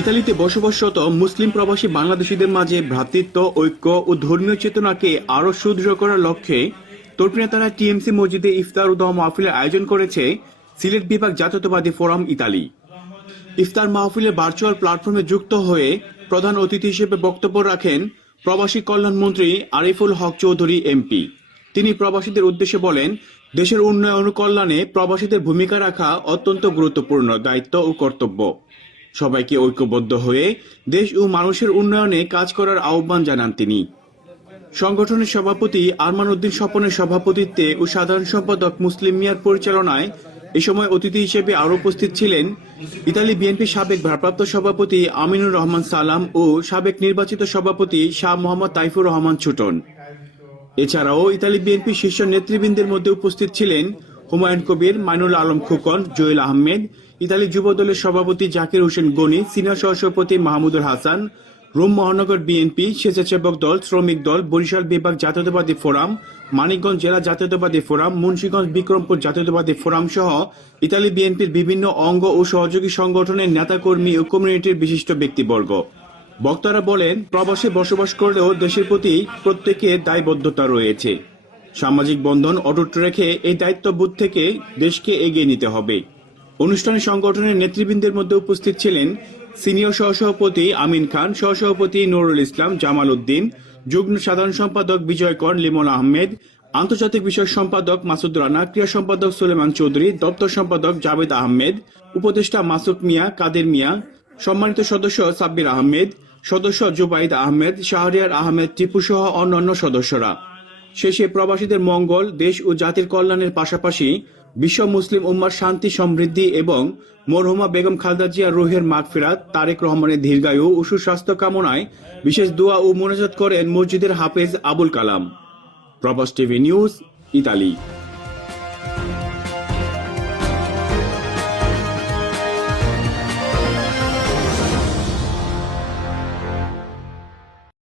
ইতালিতে বসবাসরত মুসলিম প্রবাসী বাংলাদেশিদের মাঝে ভ্রাতৃত্ব, ঐক্য ও ধর্মীয় চেতনাকে আরও সুদৃঢ় করার লক্ষ্যে তর্পিনাতারা টিএমসি মসজিদে ইফতার ও দোয়া মাহফিলের আয়োজন করেছে সিলেট বিভাগ জাতীয়তাবাদী ফোরাম ইতালি। ইফতার মাহফিলের ভার্চুয়াল প্ল্যাটফর্মে যুক্ত হয়ে প্রধান অতিথি হিসেবে বক্তব্য রাখেন প্রবাসী কল্যাণ মন্ত্রী আরিফুল হক চৌধুরী এমপি। তিনি প্রবাসীদের উদ্দেশ্যে বলেন, দেশের উন্নয়ন ও কল্যাণে প্রবাসীদের ভূমিকা রাখা অত্যন্ত গুরুত্বপূর্ণ দায়িত্ব ও কর্তব্য। সবাইকে ঐক্যবদ্ধ হয়ে দেশ ও মানুষের উন্নয়নে কাজ করার আহ্বান জানান তিনি। সংগঠনের সভাপতি আরমান উদ্দিন স্বপনের সভাপতিত্বে ও সাধারণ সম্পাদক মুসলিম মিয়ার পরিচালনায় এ সময় অতিথি হিসেবে আরও উপস্থিত ছিলেন ইতালি বিএনপি সাবেক ভারপ্রাপ্ত সভাপতি আমিনুর রহমান সালাম ও সাবেক নির্বাচিত সভাপতি শাহ মোহাম্মদ তাইফুর রহমান ছুটন। এছাড়াও ইতালি বিএনপি শীর্ষ নেতৃবৃন্দের মধ্যে উপস্থিত ছিলেন হুমায়ুন কবির, মাইনুল আলম খোকন, জুয়েল আহমেদ, ইতালি যুব দলের সভাপতি জাকির হোসেন গনি, সিনিয়র সহসভাপতি মাহমুদুল হাসান, রোম মহানগর বিএনপি, স্বেচ্ছাসেবক দল, শ্রমিক দল, বরিশাল বিভাগ জাতীয়তাবাদী ফোরাম, মানিকগঞ্জ জেলা জাতীয়তাবাদী ফোরাম, মুন্সিগঞ্জ বিক্রমপুর জাতীয়তাবাদী ফোরাম সহ ইতালি বিএনপির বিভিন্ন অঙ্গ ও সহযোগী সংগঠনের নেতাকর্মী ও কমিউনিটির বিশিষ্ট ব্যক্তিবর্গ। বক্তারা বলেন, প্রবাসে বসবাস করলেও দেশের প্রতি প্রত্যেকের দায়বদ্ধতা রয়েছে। সামাজিক বন্ধন অটুট রেখে এই দায়িত্ববোধ থেকে দেশকে এগিয়ে নিতে হবে। অনুষ্ঠানে সংগঠনের নেতৃবৃন্দের মধ্যে উপস্থিত ছিলেন সিনিয়র সহসভাপতি আমিন খান, সহসভাপতি নুরুল ইসলাম, জামাল উদ্দিন, যুগ্ম সাধারণ সম্পাদক বিজয় কর, লিমন আহমেদ, আন্তর্জাতিক বিষয়ক সম্পাদক মাসুদ রানা, ক্রীড়া সম্পাদক সুলেমান চৌধুরী, দপ্তর সম্পাদক জাভেদ আহমেদ, উপদেষ্টা মাসুক মিয়া, কাদের মিয়া, সম্মানিত সদস্য সাব্বির আহমেদ, সদস্য জুবাইদ আহমেদ, শাহরিয়ার আহমেদ টিপু সহ অন্যান্য সদস্যরা। শেষে প্রবাসীদের মঙ্গল, দেশ ও জাতির কল্যাণের পাশাপাশি বিশ্ব মুসলিম উম্মার শান্তি, সমৃদ্ধি এবং মরহুমা বেগম খালেদা জিয়ার রুহের মাগফিরাত, তারেক রহমানের দীর্ঘায়ু ও সুস্বাস্থ্য কামনায় বিশেষ দোয়া ও মোনাজাত করেন মসজিদের হাফেজ আবুল কালাম। প্রবাস টিভি নিউজ, ইতালি।